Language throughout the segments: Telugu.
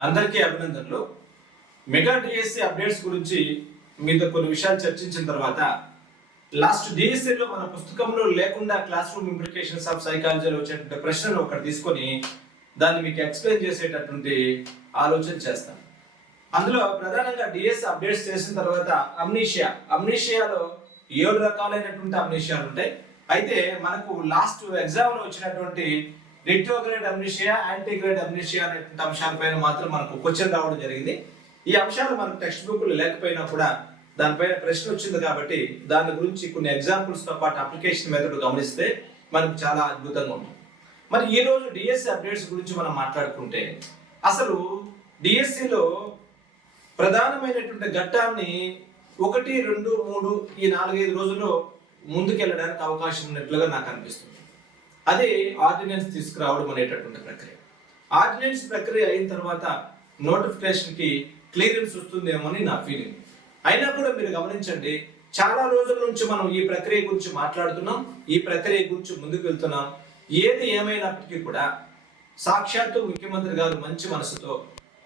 అందరికీ అభినందనలు. మెగా డిఎస్సి అప్డేట్స్ గురించి మీతో కొన్ని విషయాలు చర్చించిన తర్వాత లాస్ట్ డిఎస్సిలో మన పుస్తకంలో లేకుండా క్లాస్ రూమ్ ఇంప్లికేషన్స్ ఆఫ్ సైకాలజీలో వచ్చేటువంటి ప్రశ్నలు ఒకటి తీసుకొని దాన్ని మీకు ఎక్స్ప్లెయిన్ చేసేటటువంటి ఆలోచన చేస్తాను అందులో ప్రధానంగా డిఎస్ అప్డేట్స్ చేసిన తర్వాత అమ్నీషియా. అమ్నీషియాలో ఏడు రకాలైనటువంటి అమ్నీషియాలు ఉంటాయి. అయితే మనకు లాస్ట్ ఎగ్జామ్లో వచ్చినటువంటి రిట్రోగ్రేడ్ అమ్నిషియా యాంటీగ్రేడ్ అమ్నిషియా అనేటువంటి అంశాలపైన మాత్రం మనకు క్వశ్చన్ రావడం జరిగింది. ఈ అంశాలు మనకు టెక్స్ట్ బుక్లు లేకపోయినా కూడా దానిపైన ప్రశ్న వచ్చింది కాబట్టి దాని గురించి కొన్ని ఎగ్జాంపుల్స్తో పాటు అప్లికేషన్ మెథడ్ గమనిస్తే మనకు చాలా అద్భుతంగా ఉంటుంది. మరి ఈ రోజు డిఎస్సి అప్డేట్స్ గురించి మనం మాట్లాడుకుంటే అసలు డిఎస్సిలో ప్రధానమైనటువంటి ఘట్టాన్ని ఒకటి రెండు మూడు ఈ నాలుగైదు రోజుల్లో ముందుకెళ్ళడానికి అవకాశం ఉన్నట్లుగా నాకు అనిపిస్తుంది. అదే ఆర్డినెన్స్ తీసుకురావడం అనేటటువంటి ప్రక్రియ. ఆర్డినెన్స్ ప్రక్రియ అయిన తర్వాత నోటిఫికేషన్కి క్లియరెన్స్ వస్తుందేమో అని నా ఫీలింగ్. అయినా కూడా మీరు గమనించండి చాలా రోజుల నుంచి మనం ఈ ప్రక్రియ గురించి మాట్లాడుతున్నాం ఈ ప్రక్రియ గురించి ముందుకు వెళ్తున్నాం. ఏది ఏమైనప్పటికీ కూడా సాక్షాత్తు ముఖ్యమంత్రి గారు మంచి మనసుతో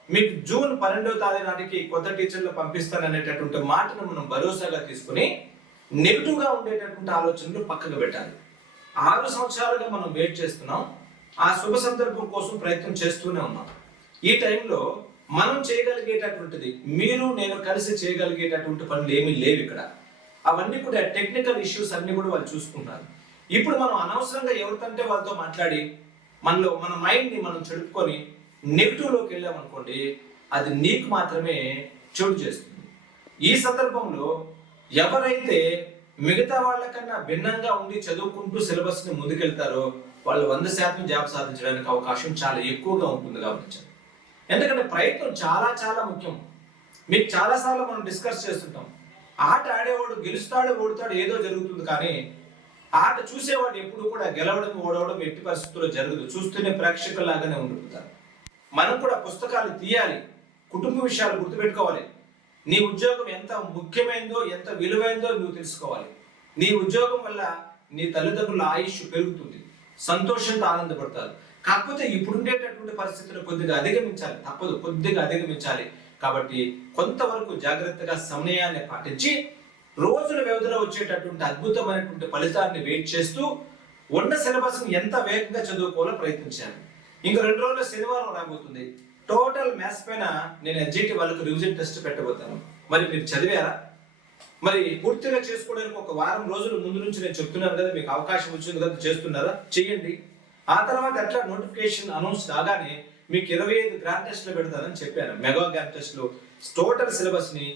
మీకు జూన్ పన్నెండవ తారీఖు నాటికి కొత్త టీచర్లు పంపిస్తాననేటటువంటి మాటను మనం భరోసాగా తీసుకుని నెగిటివ్గా ఉండేటటువంటి ఆలోచనలు పక్కకు పెట్టాలి. ఆరు సంవత్సరాలుగా మనం వెయిట్ చేస్తున్నాం. ఆ శుభ సందర్భం కోసం ప్రయత్నం చేస్తూనే ఉన్నాం. ఈ టైంలో మనం చేయగలిగేటటువంటిది మీరు నేను కలిసి చేయగలిగేటటువంటి పనులు ఏమీ లేవు ఇక్కడ. అవన్నీ కూడా టెక్నికల్ ఇష్యూస్ అన్ని కూడా వాళ్ళు చూసుకుంటారు. ఇప్పుడు మనం అనవసరంగా ఎవరికంటే వాళ్ళతో మాట్లాడి మనలో మన మైండ్ని మనం చెడుపుకొని నెగిటివ్లోకి వెళ్ళామనుకోండి అది నీకు మాత్రమే చెడు చేస్తుంది. ఈ సందర్భంలో ఎవరైతే మిగతా వాళ్ళకన్నా భిన్నంగా ఉండి చదువుకుంటూ సిలబస్ని ముందుకెళ్తారో వాళ్ళు వంద శాతం జాబ్ సాధించడానికి అవకాశం చాలా ఎక్కువగా ఉంటుంది గమనించండి ఎందుకంటే ప్రయత్నం చాలా చాలా ముఖ్యం. మీకు చాలా సార్లు మనం డిస్కస్ చేస్తుంటాం. ఆట ఆడేవాడు గెలుస్తాడు ఓడుతాడు ఏదో జరుగుతుంది కానీ ఆట చూసేవాడు ఎప్పుడు కూడా గెలవడం ఓడవడం ఎట్టి పరిస్థితుల్లో జరగదు. చూస్తూనే ప్రేక్షకులాగానే ఉండిపోతారు. మనం కూడా పుస్తకాలు తీయాలి కుటుంబ విషయాలు గుర్తుపెట్టుకోవాలి. నీ ఉద్యోగం ఎంత ముఖ్యమైనదో ఎంత విలువైందో నువ్వు తెలుసుకోవాలి. నీ ఉద్యోగం వల్ల నీ తల్లిదండ్రుల ఆయుష్ పెరుగుతుంది. సంతోషంతో ఆనందపడతారు. కాకపోతే ఇప్పుడుండేటటువంటి పరిస్థితులు కొద్దిగా అధిగమించాలి. తప్పదు కొద్దిగా అధిగమించాలి. కాబట్టి కొంతవరకు జాగ్రత్తగా సమయాన్ని పాటించి రోజుల వ్యవధిలో వచ్చేటటువంటి అద్భుతమైనటువంటి ఫలితాన్ని వెయిట్ చేస్తూ ఉన్న సిలబస్ని ఎంత వేగంగా చదువుకోవాలో ప్రయత్నించాలి. ఇంక రెండు రోజుల శనివారం రాబోతుంది. టోటల్ మ్యాథ్స్ పైన నేను ఎడ్జిటి వాళ్ళకు రివిజన్ టెస్ట్ పెట్టబోతాను. మరి మీరు చదివారా? మరి పూర్తిగా చేసుకోవడానికి ఒక వారం రోజుల ముందు నుంచి నేను చెప్తున్నాను కదా మీకు అవకాశం వచ్చింది కదా చేస్తున్నారా? చేయండి ఆ తర్వాత అట్లా నోటిఫికేషన్ అనౌన్స్ కాగానే మీకు ఇరవై ఐదు గ్రాండ్ టెస్ట్లు పెడతానని చెప్పాను. మెగా గ్రాండ్ టెస్ట్లు. టోటల్ సిలబస్ని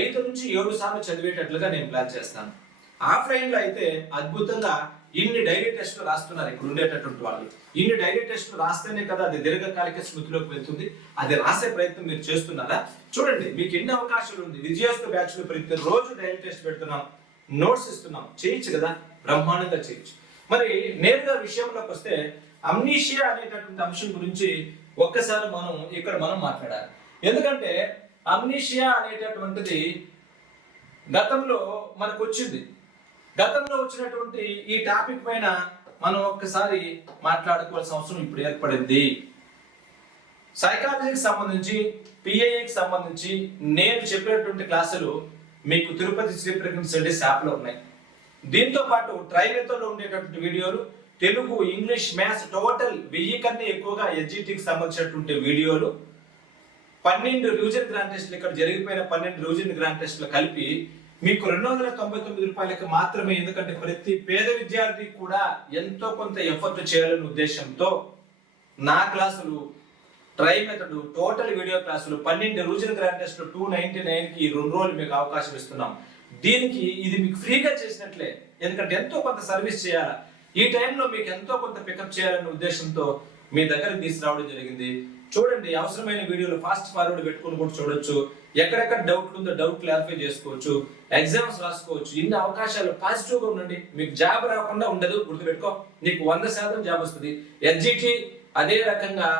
ఐదు నుంచి ఏడు సార్లు చదివేటట్లుగా నేను ప్లాన్ చేస్తాను. ఆఫ్లైన్లో అయితే అద్భుతంగా ఇన్ని డైరీ టెస్టులు రాస్తున్నారు ఇక్కడ ఉండేటటువంటి వాళ్ళు. ఇన్ని డైరీ టెస్టులు రాస్తేనే కదా అది దీర్ఘకాలిక స్మృతిలోకి వెళ్తుంది. అది రాసే ప్రయత్నం మీరు చేస్తున్నారా? చూడండి మీకు ఎన్ని అవకాశాలు ఉంది. విజయోత్సవ బ్యాచ్లు ప్రతి రోజు డైరీ టెస్ట్ పెడుతున్నాం. నోట్స్ ఇస్తున్నాం. చేయొచ్చు కదా? బ్రహ్మాండంగా చేయొచ్చు. మరి నేరుగా విషయంలోకి వస్తే అమ్నీషియా అనేటటువంటి అంశం గురించి ఒక్కసారి మనం ఇక్కడ మనం మాట్లాడాలి. ఎందుకంటే అమ్నీషియా అనేటటువంటిది గతంలో మనకు వచ్చింది. గతంలో వచ్చినటువంటి ఈ టాపిక్ పైన మనం ఒక్కసారి మాట్లాడుకోవాల్సిన అవసరం ఇప్పుడు ఏర్పడింది. సైకాలజీకి సంబంధించి పిఐఏకి సంబంధించి నేను చెప్పినటువంటి క్లాసులు మీకు తిరుపతి శ్రీ ప్రకృతి స్టడీస్ యాప్లో ఉన్నాయి. దీంతో పాటు ట్రైలర్తో ఉండేటటువంటి వీడియోలు తెలుగు ఇంగ్లీష్ మ్యాథ్స్ టోటల్ వెయ్యి కన్నా ఎక్కువగా ఎస్జిటికి సంబంధించినటువంటి వీడియోలు పన్నెండు రివిజన్ గ్రాండ్ టెస్ట్లు ఇక్కడ జరిగిపోయిన పన్నెండు రివిజన్ గ్రాండ్ టెస్ట్లు కలిపి మీకు రెండు వందల తొంభై తొమ్మిది రూపాయలకి మాత్రమే ఎందుకంటే ప్రతి పేద విద్యార్థి కూడా ఎంతో కొంత ఎఫర్ట్ చేయాలనే ఉద్దేశంతో నా క్లాసులు ట్రై మెథడ్ టోటల్ వీడియో క్లాసులు పన్నెండు రోజుల గ్రాండ్ టూ నైన్టీ నైన్కి రెండు రోజులు మీకు అవకాశం ఇస్తున్నాం. దీనికి ఇది మీకు ఫ్రీగా చేసినట్లే ఎందుకంటే ఎంతో కొంత సర్వీస్ చేయాలా. ఈ టైంలో మీకు ఎంతో కొంత పికప్ చేయాలనే ఉద్దేశంతో మీ దగ్గరికి తీసుకురావడం జరిగింది. చూడండి అవసరమైన వీడియోలు ఫాస్ట్ ఫార్వర్డ్ పెట్టుకుని కూడా చూడొచ్చు. ఎక్కడెక్కడ డౌట్ ఉందో డౌట్ క్లారిఫై చేసుకోవచ్చు. ఎగ్జామ్స్ రాసుకోవచ్చు. ఇన్ని అవకాశాలు పాజిటివ్గా ఉండండి. మీకు జాబ్ రాకుండా ఉండదు. గుర్తుపెట్టుకో నీకు వంద శాతం జాబ్ వస్తుంది. ఎస్జిటి అదే రకంగా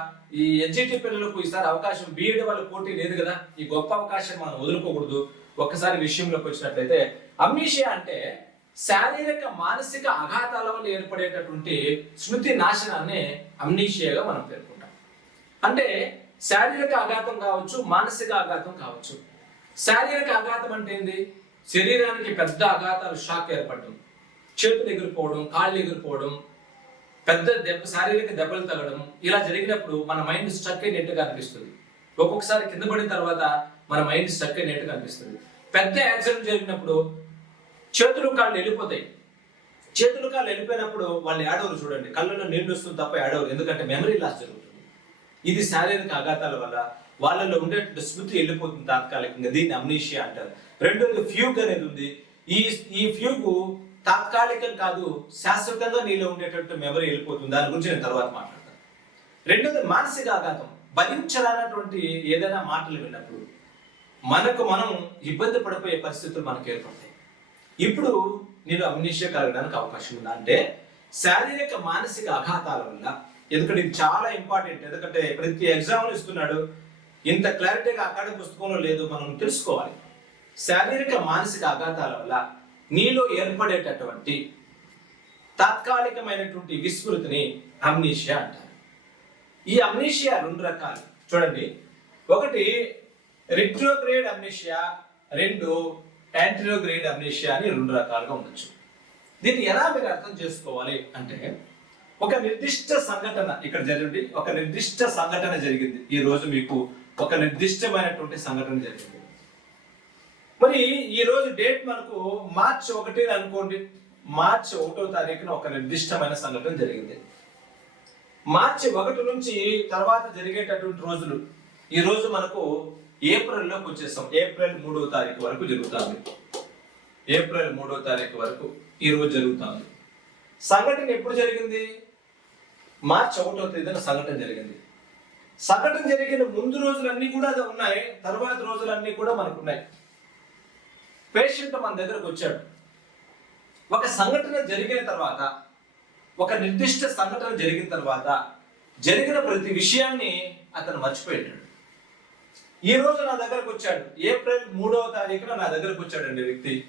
ఈ ఎస్జిటి పిల్లలకు ఈసారి అవకాశం బీఎడ్ వాళ్ళ పోటీ లేదు కదా. ఈ గొప్ప అవకాశం మనం వదులుకోకూడదు. ఒక్కసారి విషయంలోకి వచ్చినట్లయితే అమ్నీషియా అంటే శారీరక మానసిక అఘాతాల వల్ల ఏర్పడేటటువంటి స్మృతి నాశనాన్ని అమ్నీషియాగా మనం పేర్కొంటాం అంటే శారీరక ఆఘాతం కావచ్చు మానసిక ఆఘాతం కావచ్చు. శారీరక ఆఘాతం అంటే ఏంది? శరీరానికి పెద్ద ఆఘాతాలు షాక్ ఏర్పడడం చేతులు ఎగిరిపోవడం కాళ్ళు ఎగిరిపోవడం పెద్ద దెబ్బ శారీరక దెబ్బలు తగడం ఇలా జరిగినప్పుడు మన మైండ్ స్ట్రక్ అయినట్టుగా అనిపిస్తుంది. ఒక్కొక్కసారి కింద పడిన తర్వాత మన మైండ్ స్ట్రక్ అయినట్టుగా అనిపిస్తుంది. పెద్ద యాక్సిడెంట్ జరిగినప్పుడు చేతులు కాళ్ళు వెళ్ళిపోతాయి. చేతులు కాళ్ళు వెళ్ళిపోయినప్పుడు వాళ్ళు ఏడవరు చూడండి. కళ్ళలో నీళ్ళు వస్తుంది తప్ప ఏడవరు ఎందుకంటే మెమరీ లాస్ జరుగుతుంది. ఇది శారీరక ఆఘాతాల వల్ల వాళ్ళలో ఉండేటువంటి స్మృతి వెళ్ళిపోతుంది తాత్కాలికంగా దీన్ని అమ్నీషియా అంటారు. రెండోది ఫ్యూగ్ అనేది ఉంది. ఈ ఈ ఫ్యూగ్ తాత్కాలికం కాదు శాశ్వతంగా నీలో ఉండేటట్టు మెమరీ వెళ్ళిపోతుంది. దాని గురించి నేను తర్వాత మాట్లాడతాను. రెండోది మానసిక ఆఘాతం. భరించరానటువంటి ఏదైనా మాటలు విన్నప్పుడు మనకు మనం ఇబ్బంది పడిపోయే పరిస్థితులు మనకు ఏర్పడతాయి. ఇప్పుడు నేను అమ్నీషియా కలగడానికి అవకాశం ఉందా అంటే శారీరక మానసిక ఆఘాతాల వల్ల ఎందుకంటే ఇది చాలా ఇంపార్టెంట్ ఎందుకంటే ప్రతి ఎగ్జామ్ ఇస్తున్నాడు. ఇంత క్లారిటీగా అక్కడ పుస్తకంలో లేదు మనం తెలుసుకోవాలి. శారీరక మానసిక ఆఘాతాల వల్ల నీలో ఏర్పడేటటువంటి తాత్కాలికమైనటువంటి విస్మృతిని అమ్నీషియా అంటారు. ఈ అమ్నీషియా రెండు రకాలు. చూడండి. ఒకటి రిట్రోగ్రేడ్ అమ్నీషియా. రెండు యాంట్రియోగ్రేడ్ అమ్నీషియా అని రెండు రకాలుగా ఉండొచ్చు. దీన్ని ఎలా మీరు అర్థం చేసుకోవాలి అంటే ఒక నిర్దిష్ట సంఘటన ఇక్కడ జరిగింది. ఒక నిర్దిష్ట సంఘటన జరిగింది. ఈ రోజు మీకు ఒక నిర్దిష్టమైనటువంటి సంఘటన జరిగింది. మరి ఈ రోజు డేట్ మనకు మార్చ్ ఒకటి అనుకోండి. మార్చ్ ఒకటో తారీఖున ఒక నిర్దిష్టమైన సంఘటన జరిగింది. మార్చి ఒకటి నుంచి తర్వాత జరిగేటటువంటి రోజులు. ఈ రోజు మనకు ఏప్రిల్లోకి వచ్చేస్తాం ఏప్రిల్ మూడో తారీఖు వరకు జరుగుతుంది. ఏప్రిల్ మూడో తారీఖు వరకు ఈ రోజు జరుగుతుంది. సంఘటన ఎప్పుడు జరిగింది? మార్చి ఒకటో తేదీన సంఘటన జరిగింది. సంఘటన జరిగిన ముందు రోజులన్నీ కూడా అది ఉన్నాయి తర్వాత రోజులన్నీ కూడా మనకు ఉన్నాయి. పేషెంట్ మన దగ్గరకు వచ్చాడు. ఒక సంఘటన జరిగిన తర్వాత ఒక నిర్దిష్ట సంఘటన జరిగిన తర్వాత జరిగిన ప్రతి విషయాన్ని అతను మర్చిపోయాడు. ఈ రోజు నా దగ్గరకు వచ్చాడు. ఏప్రిల్ మూడవ తారీఖున నా దగ్గరకు వచ్చాడండి వ్యక్తి.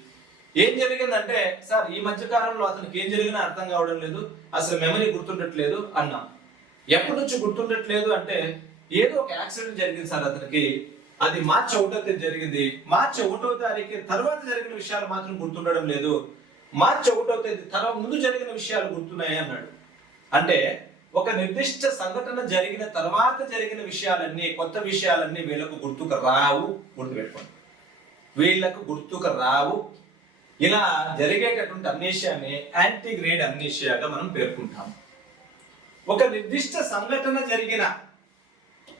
ఏం జరిగిందంటే సార్ ఈ మధ్య కాలంలో అతనికి ఏం జరిగినా అర్థం కావడం లేదు అసలు మెమరీ గుర్తుండట్లేదు అన్నాం. ఎప్పటి నుంచి గుర్తుండట్లేదు అంటే ఏదో ఒక యాక్సిడెంట్ జరిగింది సార్ అతనికి. అది మార్చి ఒకటో తేదీ జరిగింది. మార్చి ఒకటో తారీఖు తర్వాత జరిగిన విషయాలు మాత్రం గుర్తుండడం లేదు. మార్చి ఒకటో తేదీ తర్వాత ముందు జరిగిన విషయాలు గుర్తున్నాయి అన్నాడు. అంటే ఒక నిర్దిష్ట సంఘటన జరిగిన తర్వాత జరిగిన విషయాలన్నీ కొత్త విషయాలన్నీ వీళ్ళకు గుర్తుకు రావు గుర్తుపెట్టుకోండి. వీళ్ళకు గుర్తుకు రావు ఇలా జరిగేటటువంటి అమ్నేషియాని యాంటీగ్రేడ్ అమ్నేషియాగా మనం పేర్కొంటాం. ఒక నిర్దిష్ట సంఘటన జరిగిన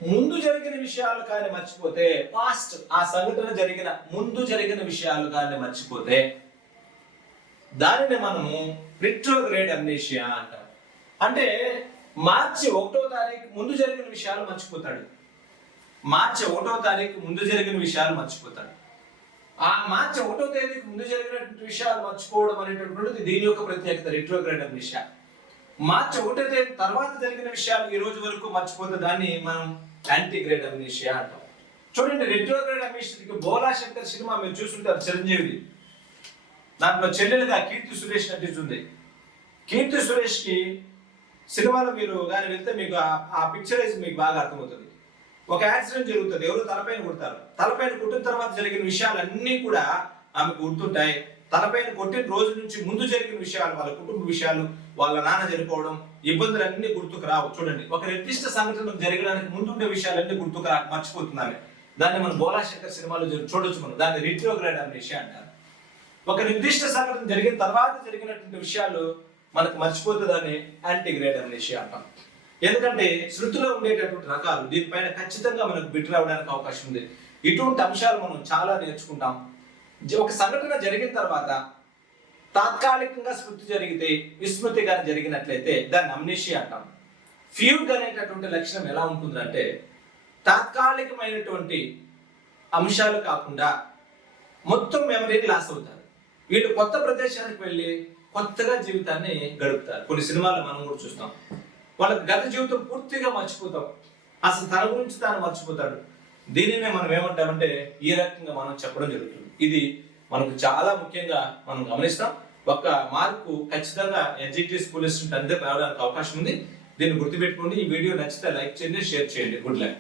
ముందు జరిగిన విషయాలు కానీ మర్చిపోతే పాస్ట్ ఆ సంఘటన జరిగిన ముందు జరిగిన విషయాలు కానీ మర్చిపోతే దానిని మనము రిట్రోగ్రేడ్ అమ్నేషియా అంటాం. అంటే మార్చి ఒకటో తారీఖు ముందు జరిగిన విషయాలు మర్చిపోతాడు. మార్చి ఒకటో తారీఖు ముందు జరిగిన విషయాలు మర్చిపోతాడు. ఆ మార్చి ఒకటో తేదీకి ముందు జరిగినటువంటి విషయాలు మర్చిపోవడం అనేటటువంటిది దీని యొక్క ప్రత్యేకత రిట్రోగ్రేడ్ విషయం. మార్చి ఒకటో తేదీ తర్వాత జరిగిన విషయాలు ఈ రోజు వరకు మర్చిపోతే దాన్ని మనం యాంటీగ్రేడ్ అమ్నేషియా అంటాం. చూడండి రిట్రోగ్రేడ్ అమ్నేషియాకి బోలా శంకర్ సినిమా మీరు చూసుంటారు చిరంజీవి దాంట్లో చెల్లెలుగా కీర్తి సురేష్ నటిస్తుంది. కీర్తి సురేష్కి సినిమాలో మీరు కానీ వెళ్తే మీకు ఆ- ఆ పిక్చరైజ్ మీకు బాగా అర్థమవుతుంది. ఒక యాక్సిడెంట్ జరుగుతుంది. ఎవరు తలపైన కొడతారు. తలపైన కొట్టిన తర్వాత జరిగిన విషయాలన్నీ కూడా ఆమె గుర్తుంటాయి. తలపైన కొట్టిన రోజు నుంచి ముందు జరిగిన విషయాలు వాళ్ళ కుటుంబ విషయాలు వాళ్ళ నాన్న చనిపోవడం ఇబ్బందులన్నీ గుర్తుకు రావు. చూడండి ఒక నిర్దిష్ట సంఘటన జరగడానికి ముందుండే విషయాలన్నీ గుర్తుకు రా మర్చిపోతున్నారు దాన్ని మనం బోలాశంకర్ సినిమాలో చూడొచ్చు మనం. దాన్ని రిట్రోగ్రేడ్ అమ్నేషియా అంటారు. ఒక నిర్దిష్ట సంఘటన జరిగిన తర్వాత జరిగినటువంటి విషయాలు మనకు మర్చిపోతుందని యాంటీగ్రేడ్ అనే విషయం అంటాం. ఎందుకంటే శృతిలో ఉండేటటువంటి రకాలు దీనిపైన ఖచ్చితంగా మనకు బిట్ రావడానికి అవకాశం ఉంది. ఇటువంటి అంశాలు మనం చాలా నేర్చుకుంటాం. ఒక సంఘటన జరిగిన తర్వాత తాత్కాలికంగా స్మృతి జరిగితే విస్మృతి కానీ జరిగినట్లయితే దాన్ని అమ్నేషియా అంటాం. ఫ్యూడ్ అనేటటువంటి లక్షణం ఎలా ఉంటుందంటే తాత్కాలికమైనటువంటి అంశాలు కాకుండా మొత్తం మెమరీని లాస్ అవుతారు. వీళ్ళు కొత్త ప్రదేశానికి వెళ్ళి కొత్తగా జీవితాన్ని గడుపుతారు. కొన్ని సినిమాలు మనం కూడా చూస్తాం. వాళ్ళకి గత జీవితం పూర్తిగా మర్చిపోతాం. అసలు తన గురించి తాను మర్చిపోతాడు. దీనినే మనం ఏమంటామంటే ఈ రకంగా మనం చెప్పడం జరుగుతుంది. ఇది మనకు చాలా ముఖ్యంగా మనం గమనిస్తాం. ఒక్క మార్కు ఖచ్చితంగా ఎన్జిటి స్కూల్ అంతే రావడానికి అవకాశం ఉంది. దీన్ని గుర్తుపెట్టుకోండి. ఈ వీడియో నచ్చితే లైక్ చేయండి షేర్ చేయండి. Good like.